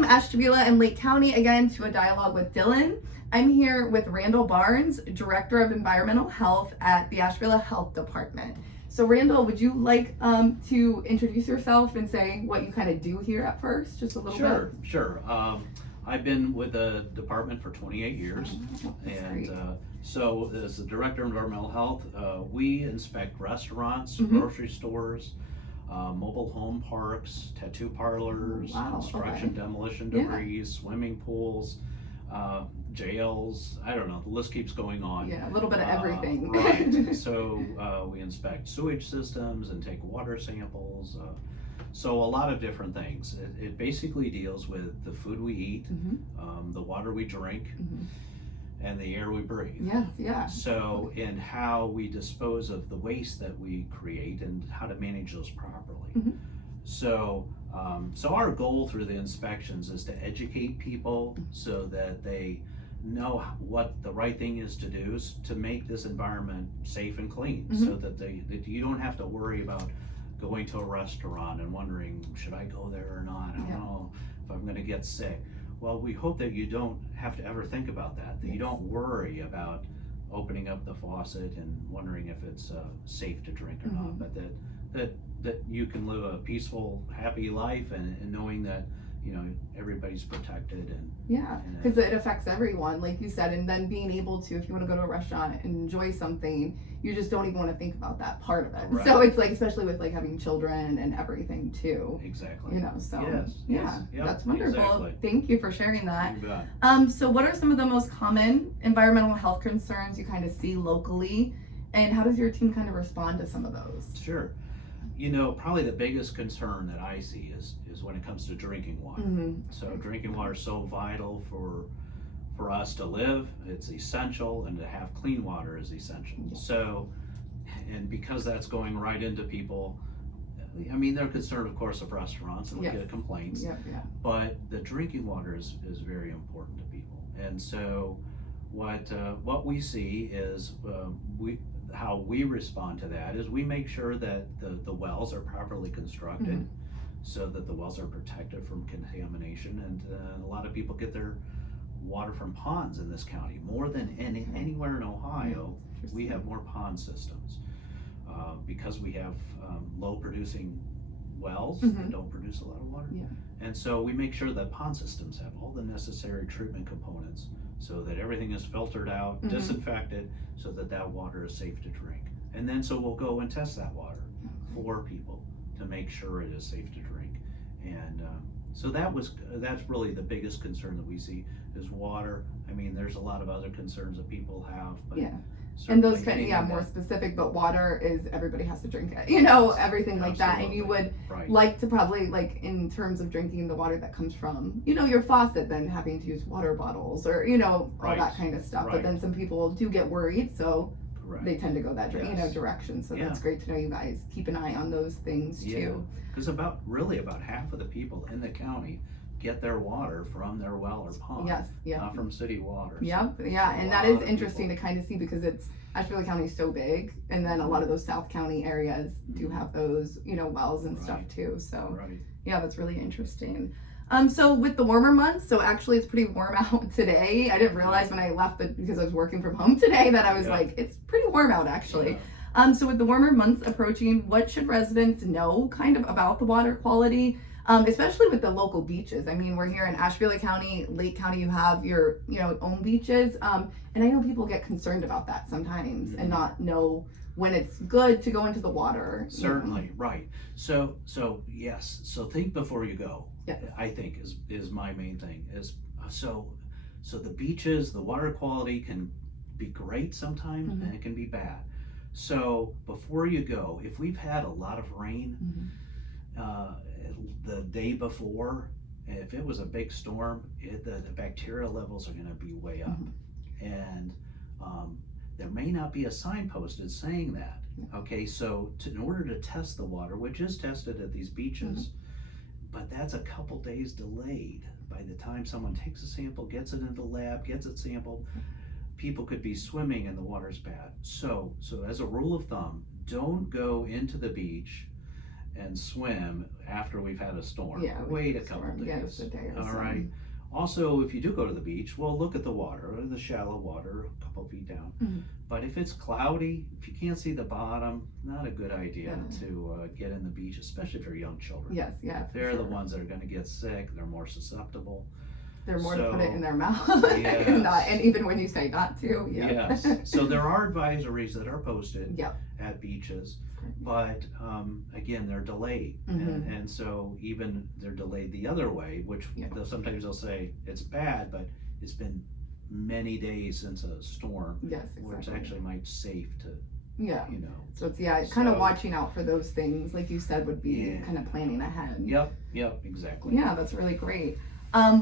Welcome Ashtabula and Lake County again to a dialogue with Dylan. I'm here with Randall Barnes, Director of Environmental Health at the Ashtabula Health Department. So Randall, would you like to introduce yourself and say what you kind of do here at first, just a little bit? Sure. I've been with the department for 28 years, so as the Director of Environmental Health, we inspect restaurants, grocery stores, mobile home parks, tattoo parlors, construction, demolition debris, swimming pools, jails. I don't know, the list keeps going on. Yeah, a little bit of everything. Right. So we inspect sewage systems and take water samples. So a lot of different things. It basically deals with the food we eat, the water we drink, and the air we breathe. Yes, yeah. So, and how we dispose of the waste that we create and how to manage those properly. So, so our goal through the inspections is to educate people so that they know what the right thing is to do to make this environment safe and clean, so that that you don't have to worry about going to a restaurant and wondering, should I go there or not? I don't know if I'm going to get sick. Well, we hope that you don't have to ever think about that you don't worry about opening up the faucet and wondering if it's safe to drink or not, but that you can live a peaceful, happy life and knowing that, you know, everybody's protected and because it affects everyone, like you said, and then being able to, if you want to go to a restaurant and enjoy something, you just don't even want to think about that part of it. Right. So it's like, especially with like having children and everything too. Exactly. You know, so Yes. Yep, that's wonderful. Exactly. Thank you for sharing that. You bet. So what are some of the most common environmental health concerns you kind of see locally, and how does your team kind of respond to some of those? Sure. You know, probably the biggest concern that I see is when it comes to drinking water. So drinking water is so vital for us to live. It's essential, and to have clean water is essential. So, and because that's going right into people, I mean, they're concerned, of course, of restaurants, and we get complaints. But the drinking water is very important to people. And so what we see is how we respond to that is we make sure that the wells are properly constructed so that the wells are protected from contamination. And a lot of people get their water from ponds in this county. More than anywhere in Ohio, we have more pond systems because we have low producing wells that don't produce a lot of water. And so we make sure that pond systems have all the necessary treatment components so that everything is filtered out, disinfected, so that water is safe to drink. And then so we'll go and test that water for people to make sure it is safe to drink. And so that's really the biggest concern that we see is water. I mean, there's a lot of other concerns that people have, but and those kind of more specific, but water is everybody has to drink it, you know, everything like that. And you would like to probably, like, in terms of drinking the water that comes from, you know, your faucet, then having to use water bottles or, you know, all that kind of stuff. But then some people do get worried, so they tend to go that direction. So that's great to know you guys keep an eye on those things too. Because about half of the people in the county get their water from their well or pond, not from city water. And that is interesting to kind of see, because Ashtabula County is so big, and then a lot of those South County areas do have those, you know, wells and stuff too. So that's really interesting. So with the warmer months, so actually it's pretty warm out today. I didn't realize when I left because I was working from home today that I was like, it's pretty warm out actually. So with the warmer months approaching, what should residents know kind of about the water quality? Especially with the local beaches. I mean, we're here in Ashtabula County, Lake County, you have your, you know, own beaches. And I know people get concerned about that sometimes and not know when it's good to go into the water. Certainly, right. So yes. So think before you go. I think is my main thing is so the beaches, the water quality can be great sometimes and it can be bad. So before you go, if we've had a lot of rain, the day before, if it was a big storm, the bacterial levels are going to be way up, and there may not be a sign posted saying that. Okay, so in order to test the water, which is tested at these beaches, but that's a couple days delayed by the time someone takes a sample, gets it into the lab, gets it sampled. People could be swimming and the water's bad. So as a rule of thumb, don't go into the beach and swim after we've had a storm. Yeah, Wait a couple days. Yeah, just a day or All so. right. Also, if you do go to the beach, well, look at the water, the shallow water, a couple feet down. Mhm. But if it's cloudy, if you can't see the bottom, not a good idea to get in the beach, especially for young children. Yes, yeah. They're the ones that are going to get sick. They're more susceptible. They're more to put it in their mouth, Yes. and even when you say not to. Yeah. Yes. So there are advisories that are posted Yep. at beaches, but again, they're delayed, and so even they're delayed the other way, which sometimes they'll say it's bad, but it's been many days since a storm. Yes, exactly. Where it's actually might safe to. Yeah. You know. So it's kind of watching out for those things, like you said, would be kind of planning ahead. Yep, exactly. Yeah, that's really great.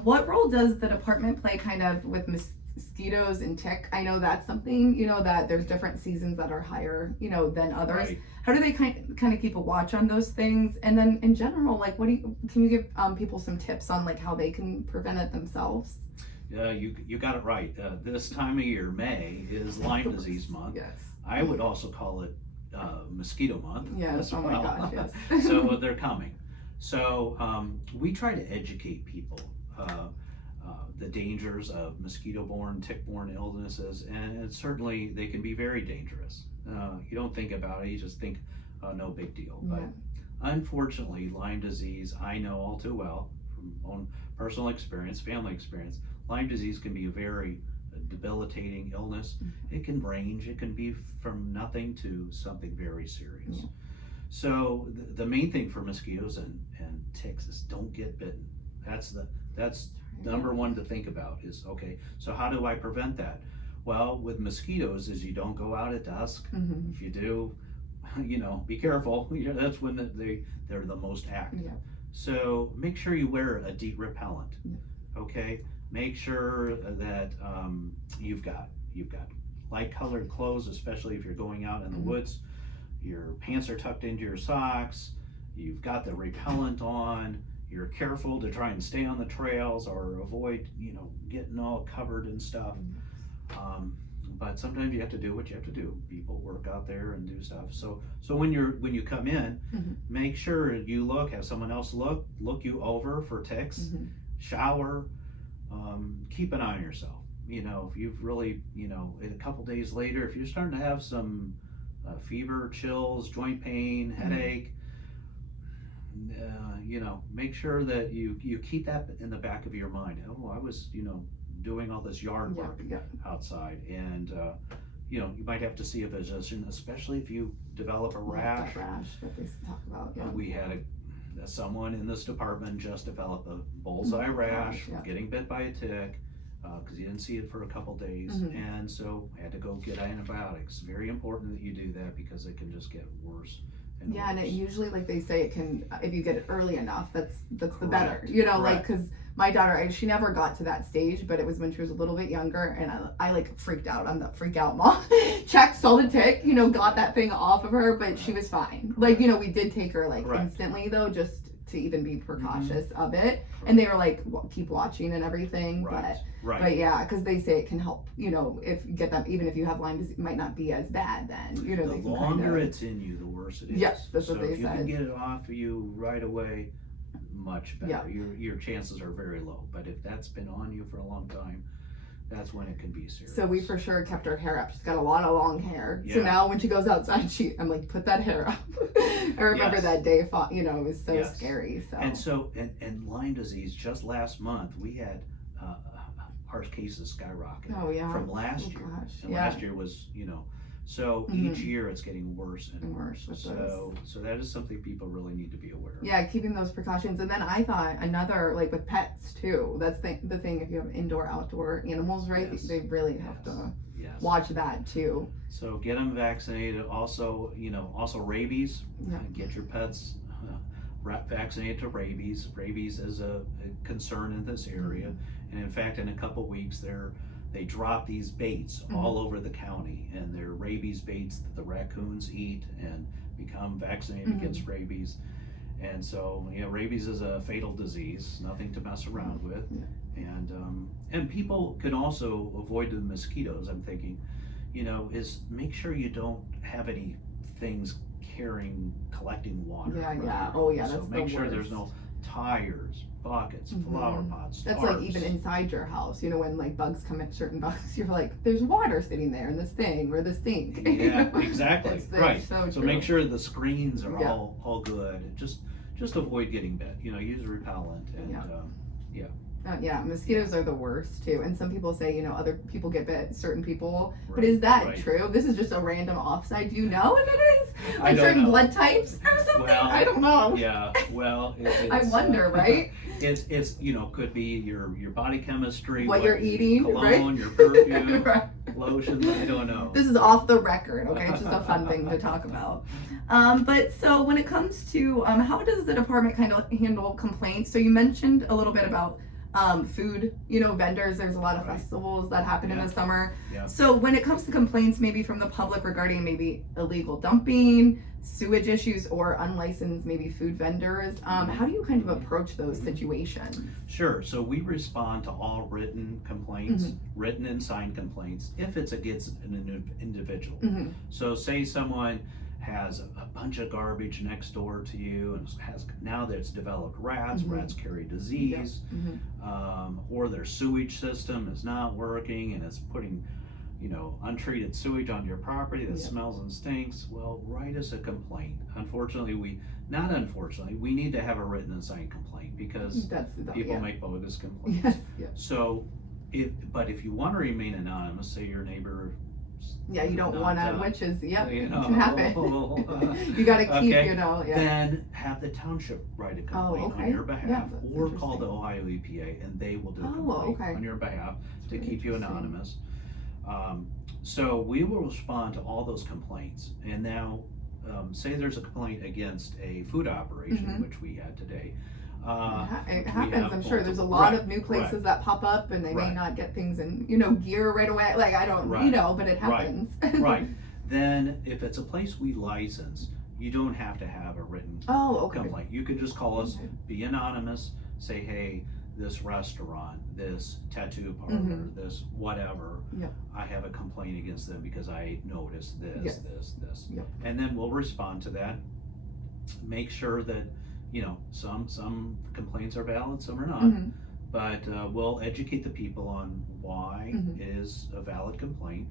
What role does the department play kind of with mosquitoes and tick? I know that's something, that there's different seasons that are higher, than others. Right. How do they kind of keep a watch on those things? And then in general, like, can you give people some tips on like how they can prevent it themselves? Yeah, you got it right. This time of year, May, is Lyme disease month. Yes. I would also call it mosquito month. Yes, oh my gosh, yes. So they're coming. So we try to educate people the dangers of mosquito-borne, tick-borne illnesses, and certainly they can be very dangerous. You don't think about it, you just think, no big deal. But unfortunately, Lyme disease, I know all too well from own personal experience, family experience, Lyme disease can be a very debilitating illness. It can range, it can be from nothing to something very serious. So the main thing for mosquitoes and ticks is don't get bitten. That's number one to think about is, okay, so how do I prevent that? Well, with mosquitoes is you don't go out at dusk. If you do, be careful. That's when they're the most active. So make sure you wear a DEET repellent. Okay, make sure that you've got light colored clothes, especially if you're going out in the woods. Your pants are tucked into your socks. You've got the repellent on. You're careful to try and stay on the trails or avoid, getting all covered and stuff. But sometimes you have to do what you have to do. People work out there and do stuff. So when you come in, make sure you have someone else look you over for ticks. Shower. Keep an eye on yourself. If you've really, a couple days later, if you're starting to have some fever, chills, joint pain, headache, make sure that you keep that in the back of your mind. Oh, I was, doing all this yard work outside, and you might have to see a physician, especially if you develop a rash. That rash that they talk about. We had someone in this department just develop a bullseye rash from getting bit by a tick, because he didn't see it for a couple days, and so had to go get antibiotics. Very important that you do that because it can just get worse and worse. And it usually, like they say, it can, if you get it early enough, that's the better. Correct. Because my daughter, she never got to that stage, but it was when she was a little bit younger, and I like freaked out. I'm the freak out mom. Checked, saw the tick, got that thing off of her, but she was fine. Like, we did take her instantly though, just to even be precautious of it. And they were like, keep watching and everything. But yeah, because they say it can help, if you get them, even if you have Lyme disease, it might not be as bad then. The longer it's in you, the worse it is. Yes, that's what they said. So if you can get it off of you right away, much better. Your chances are very low. But if that's been on you for a long time, that's when it can be serious. So we for sure kept her hair up. She's got a lot of long hair. So now when she goes outside, I'm like, put that hair up. I remember that day, it was so scary. So and Lyme disease, just last month, we had our cases skyrocket from last year. Gosh. And last year was, so each year it's getting worse and worse. So that is something people really need to be aware of. Yeah, keeping those precautions. And then I thought another, like with pets too, that's the thing, if you have indoor, outdoor animals, right? They really have to watch that too. So get them vaccinated. Also, also rabies. Get your pets vaccinated to rabies. Rabies is a concern in this area. And in fact, in a couple weeks, they drop these baits all over the county, and they're rabies baits that the raccoons eat and become vaccinated against rabies. And so, rabies is a fatal disease, nothing to mess around with. And people can also avoid the mosquitoes. I'm thinking, is make sure you don't have any things collecting water. Yeah, right? yeah. Oh, yeah, So that's the make sure worst. there's no tires, buckets, flower pots, That's tarps. like even inside your house, you know, when like bugs come in, certain bugs, you're like, there's water sitting there in this thing or this sink. Yeah, exactly. It's Right. So So true. make sure the screens are Yeah. all good. Just avoid getting bit. You know, use repellent and Yeah, mosquitoes are the worst too. And some people say, you know, other people get bit, certain people. But Right, is that right. true? This is just a random offside. Do you know if it is? I Like don't certain know. blood types or something? Well, I don't know. Yeah, well, I wonder, right? It's could be your body chemistry, What you're eating, cologne, right? your perfume, Right. lotions. I don't know. This is off the record, okay? It's just a fun thing to talk about. But so when it comes to how does the department kind of handle complaints? So you mentioned a little bit about food, you know, vendors. There's a lot of Right. festivals that happen in the summer. Yeah. So when it comes to complaints, maybe from the public regarding maybe illegal dumping, sewage issues, or unlicensed maybe food vendors, how do you kind of approach those situations? Sure. So we respond to all written complaints, written and signed complaints, if it's against an individual. So say someone has a bunch of garbage next door to you and has now that it's developed rats carry disease, or their sewage system is not working and it's putting, you know, untreated sewage on your property that smells and stinks. Well, write us a complaint. Unfortunately, we need to have a written and signed complaint because people make bogus complaints. So but if you want to remain anonymous, say your neighbor, you don't want to, which is, you know, it can happen. You got to keep, okay, you know, then have the township write a complaint on your behalf, Yeah, or call the Ohio EPA and they will do a complaint on your behalf to keep you anonymous. So we will respond to all those complaints. And now, say there's a complaint against a food operation, which we had today. It happens, I'm sure. There's a lot of new places that pop up and they may not get things in, you know, gear right away. Like, I don't, you know, but it happens. Right. Then if it's a place we license, you don't have to have a written complaint. You can just call us, be anonymous, say, hey, this restaurant, this tattoo parlor, this whatever, I have a complaint against them because I noticed this. And then we'll respond to that. Make sure that, you know, some complaints are valid, some are not, but we'll educate the people on why it is a valid complaint.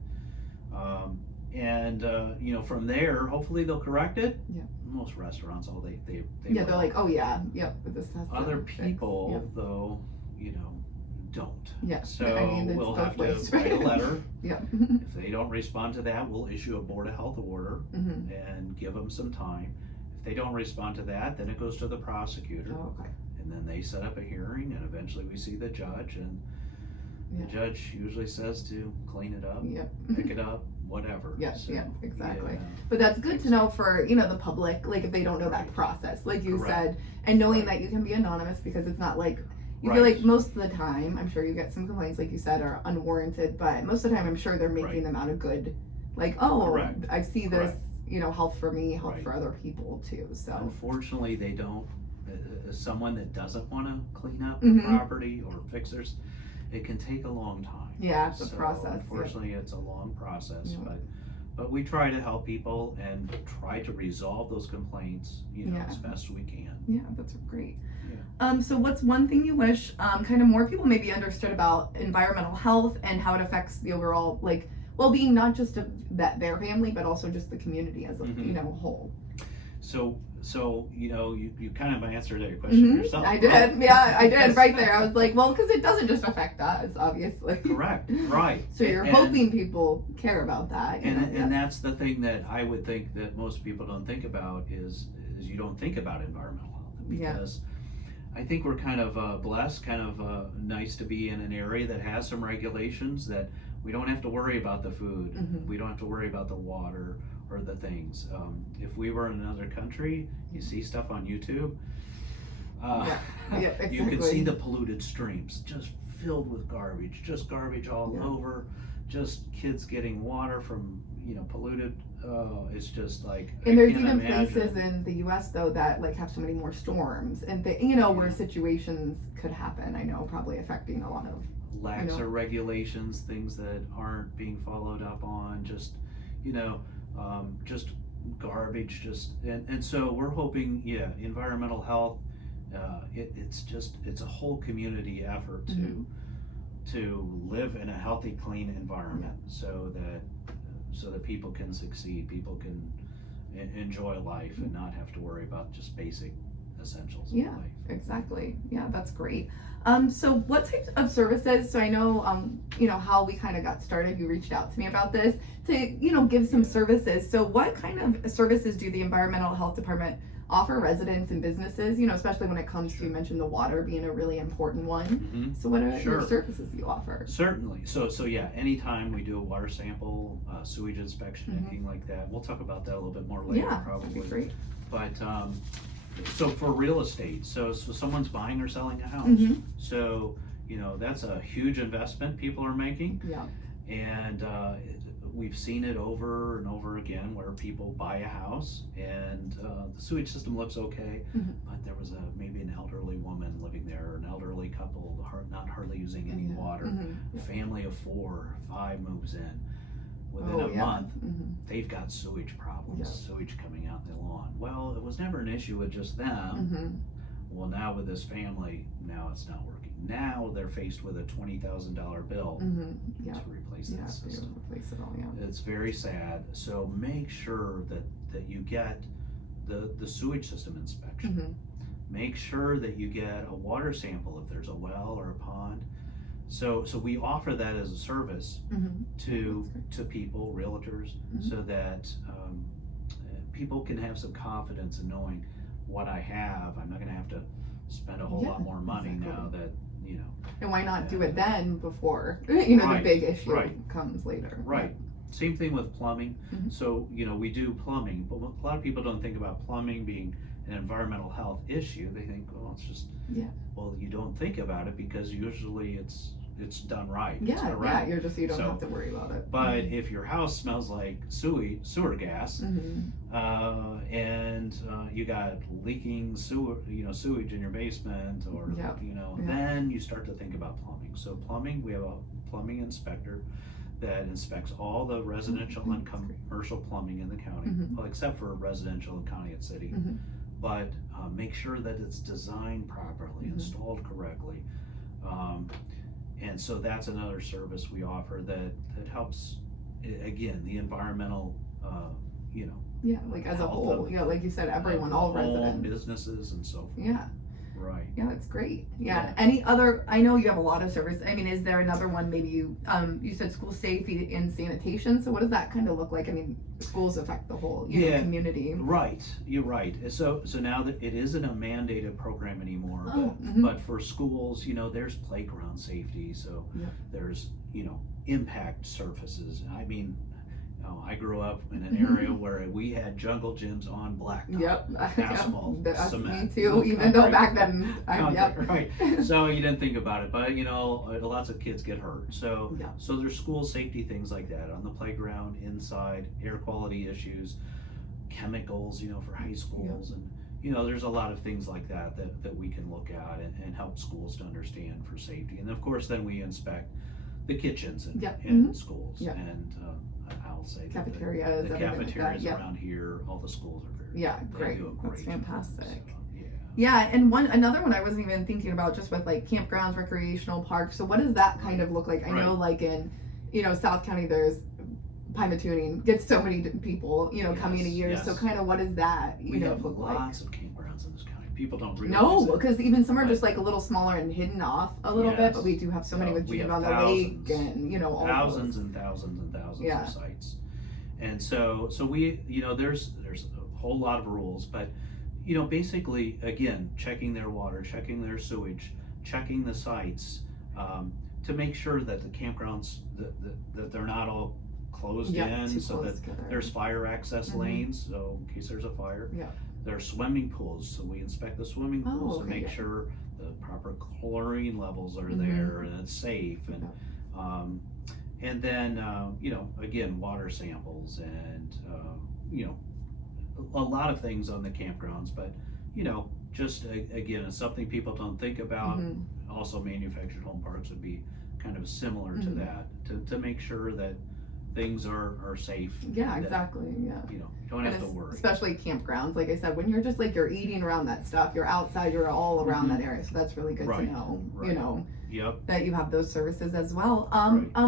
And you know, from there, hopefully they'll correct it. Most restaurants, they they're like, oh yeah, but this has other people, though, you know, don't. So I mean, we'll have to write a letter. If they don't respond to that, we'll issue a Board of Health order and give them some time. If they don't respond to that, then it goes to the prosecutor. And then they set up a hearing, and eventually we see the judge, and the judge usually says to clean it up, pick it up, whatever. Exactly. But that's good to know for, you know, the public, like if they don't know that process, like you said, and knowing that you can be anonymous because it's not like, you feel like most of the time, I'm sure you get some complaints, like you said, are unwarranted, but most of the time I'm sure they're making them out of good, like, I see this, you know, health for me, health for other people too, so. Unfortunately, they don't, someone that doesn't want to clean up the property or fix theirs, it can take a long time. It's a process. Unfortunately, it's a long process, but we try to help people and try to resolve those complaints, you know, as best we can. That's great. So what's one thing you wish kind of more people maybe understood about environmental health and how it affects the overall, like, well-being, not just of their family, but also just the community as a you know, whole? So you know, you kind of answered your question yourself. I did, I did right there. I was like, well, because it doesn't just affect us, obviously. Correct, right. So you're hoping people care about that. And that's the thing that I would think that most people don't think about is you don't think about environmental health, because I think we're kind of blessed, kind of nice to be in an area that has some regulations that we don't have to worry about the food, we don't have to worry about the water or the things. If we were in another country, you see stuff on YouTube, exactly. You could see the polluted streams just filled with garbage, just garbage all over, just kids getting water from, you know, polluted. It's just like, and there's even places in the U.S. though that like have so many more storms and you know, where situations could happen. I know, probably affecting a lot of laxer regulations, things that aren't being followed up on. Just, you know, just garbage, and so we're hoping, environmental health, it's a whole community effort to live in a healthy, clean environment, so that people can succeed, people can enjoy life and not have to worry about just basic essentials of life. Exactly. Yeah, that's great. So what types of services, so I know, how we kind of got started, you reached out to me about this, to, give some services. So what kind of services do the Environmental Health Department offer residents and businesses, especially when it comes to, you mentioned the water being a really important one. So what are your services you offer? Certainly. So anytime we do a water sample, sewage inspection, anything like that, we'll talk about that a little bit more later, probably. That'd be great. But so for real estate, so someone's buying or selling a house, so that's a huge investment people are making, and we've seen it over and over again where people buy a house and the sewage system looks okay, but there was maybe an elderly woman living there, an elderly couple, not hardly using any water, a family of 4 or 5 moves in. Within a month, they've got sewage problems, sewage coming out in the lawn. Well, it was never an issue with just them. Well, now with this family, now it's not working. Now they're faced with a $20,000 bill to replace that system. It's very sad. So make sure that you get the sewage system inspection. Make sure that you get a water sample if there's a well or a pond. So we offer that as a service to people, realtors, so that people can have some confidence in knowing what I have. I'm not going to have to spend a whole lot more money now that, And why not do it then before, the big issue comes later. Right. Same thing with plumbing. So, we do plumbing, but a lot of people don't think about plumbing being an environmental health issue. They think, well, it's just, well, you don't think about it because usually it's done right. You don't have to worry about it. But if your house smells like sewer gas, and you got leaking sewage in your basement, or then you start to think about plumbing. So plumbing, we have a plumbing inspector that inspects all the residential and commercial plumbing in the county, well, except for residential and county and city. But make sure that it's designed properly, installed correctly. And so that's another service we offer that helps, again, the environmental, like as a whole, like you said, everyone, all residents, businesses, and so forth. Right. Yeah, that's great. Any other, I know you have a lot of service. I mean, is there another one, maybe you said school safety and sanitation. So what does that kind of look like? I mean, schools affect the whole community. Right. You're right. So now that it isn't a mandated program anymore, but for schools, there's playground safety. So there's, impact surfaces. I mean, I grew up in an area where we had jungle gyms on blacktop, asphalt, that's cement. Me too, even though back then, Right. So you didn't think about it, but lots of kids get hurt. So there's school safety things like that on the playground, inside, air quality issues, chemicals, for high schools, and there's a lot of things like that we can look at and help schools to understand for safety. And of course, then we inspect the kitchens in schools, and I'll say cafeterias, the cafeterias around here, all the schools are very great. Do a That's great fantastic. Job, and another one I wasn't even thinking about, just with like campgrounds, recreational parks. So what does that kind of look like? I know, like in South County, there's Pymatuning gets so many people coming a year. So kind of what does that we have look like? Lots of campgrounds in this county. People don't realize No, because even some are just like a little smaller and hidden off a little bit, but we do have so many with June on the lake and all thousands and thousands and thousands of sites. And so we there's a whole lot of rules, but basically, again, checking their water, checking their sewage, checking the sites, to make sure that the campgrounds that they're not all closed in, so that there's fire access lanes, so in case there's a fire. There are swimming pools, so we inspect the swimming pools to make sure the proper chlorine levels are there and it's safe, and then again, water samples and a lot of things on the campgrounds, but just again, it's something people don't think about. Also, manufactured home parks would be kind of similar to that, to make sure that things are safe. Yeah, that, exactly. Yeah. You know, you don't have to worry. Especially campgrounds. Like I said, when you're just like, you're eating around that stuff, you're outside, you're all around that area. So that's really good to know, you know, that you have those services as well.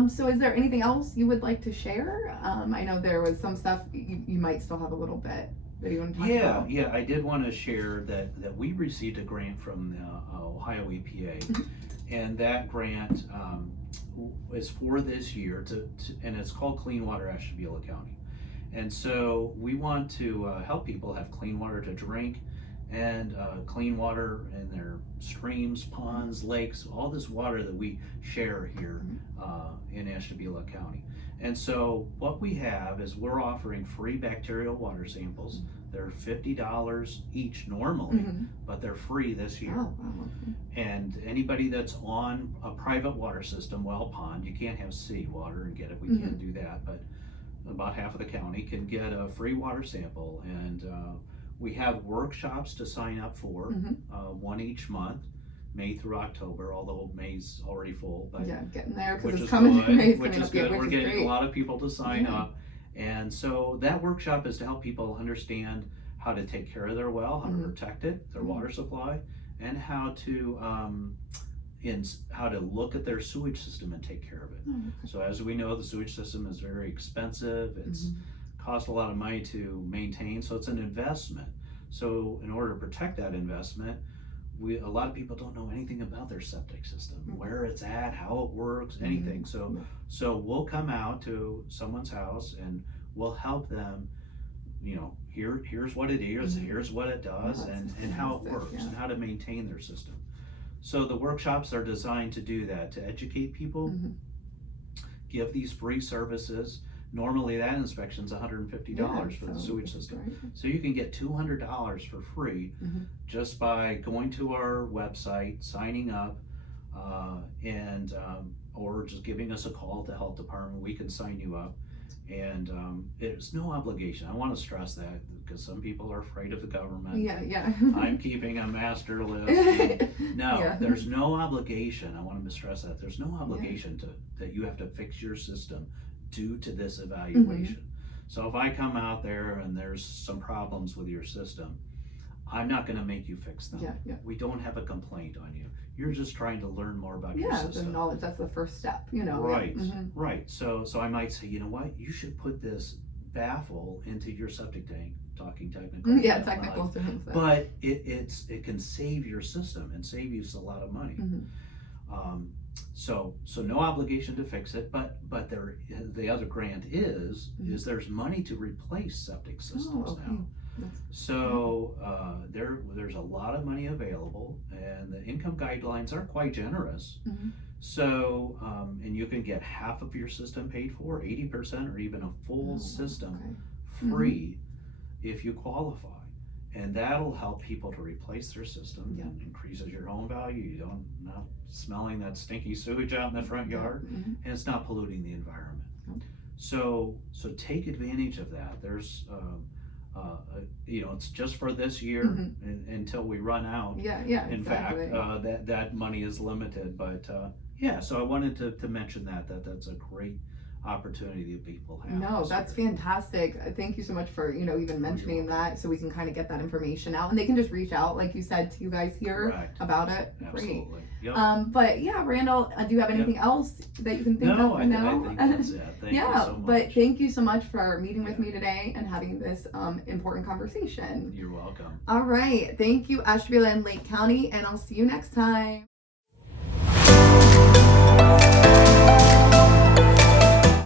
So is there anything else you would like to share? I know there was some stuff you might still have a little bit that you want to talk about. Yeah, I did want to share that we received a grant from the Ohio EPA, and that grant is for this year and it's called Clean Water Ashtabula County. And so we want to help people have clean water to drink and clean water in their streams, ponds, lakes, all this water that we share here in Ashtabula County. And so what we have is we're offering free bacterial water samples. They're $50 each normally, but they're free this year. Oh, wow. And anybody that's on a private water system, well pond, you can't have city water and get it. We can't do that, but about half of the county can get a free water sample. And we have workshops to sign up for, one each month, May through October, although May's already full. But yeah, getting there because which it's is coming. good, May's which coming is up, good. which We're is getting great. a lot of people to sign up. And so that workshop is to help people understand how to take care of their well, how to protect it, their water supply, and how to look at their sewage system and take care of it. So as we know, the sewage system is very expensive. It's cost a lot of money to maintain, so it's an investment. So in order to protect that investment, a lot of people don't know anything about their septic system, where it's at, how it works, anything. So we'll come out to someone's house and we'll help them, you know, here's what it is, here's what it does, and how it works, and how to maintain their system. So the workshops are designed to do that, to educate people, give these free services. Normally that inspection's $150 for the sewage system. So you can get $200 for free just by going to our website, signing up, or just giving us a call at the health department. We can sign you up. And it's no obligation. I want to stress that because some people are afraid of the government. Yeah. I'm keeping a master list. No, there's no obligation. I want to stress that. There's no obligation that you have to fix your system due to this evaluation. So if I come out there and there's some problems with your system, I'm not going to make you fix them. We don't have a complaint on you. You're just trying to learn more about your system. The knowledge, that's the first step, you know. Right, right. So I might say, you know what, you should put this baffle into your septic tank, talking technical. Technical things. But it can save your system and save you a lot of money. So no obligation to fix it, but the other grant is there's money to replace septic systems now. So there's a lot of money available, and the income guidelines are quite generous. So and you can get half of your system paid for, 80%, or even a full system free if you qualify. And that'll help people to replace their system and increases your home value. You don't not smelling that stinky sewage out in the front yard, and it's not polluting the environment. So take advantage of that. There's you know, it's just for this year until we run out. In fact, that money is limited, but so I wanted to mention that's a great opportunity that people have. No, that's fantastic. Thank you so much for, you know, even mentioning that, so we can kind of get that information out, and they can just reach out, like you said, to you guys here about it. Absolutely. Great. But yeah, Randall, do you have anything else that you can think of for now? I think that's it. Thank you so much. But thank you so much for meeting with me today and having this important conversation. You're welcome. All right. Thank you, Ashtabula and Lake County, and I'll see you next time.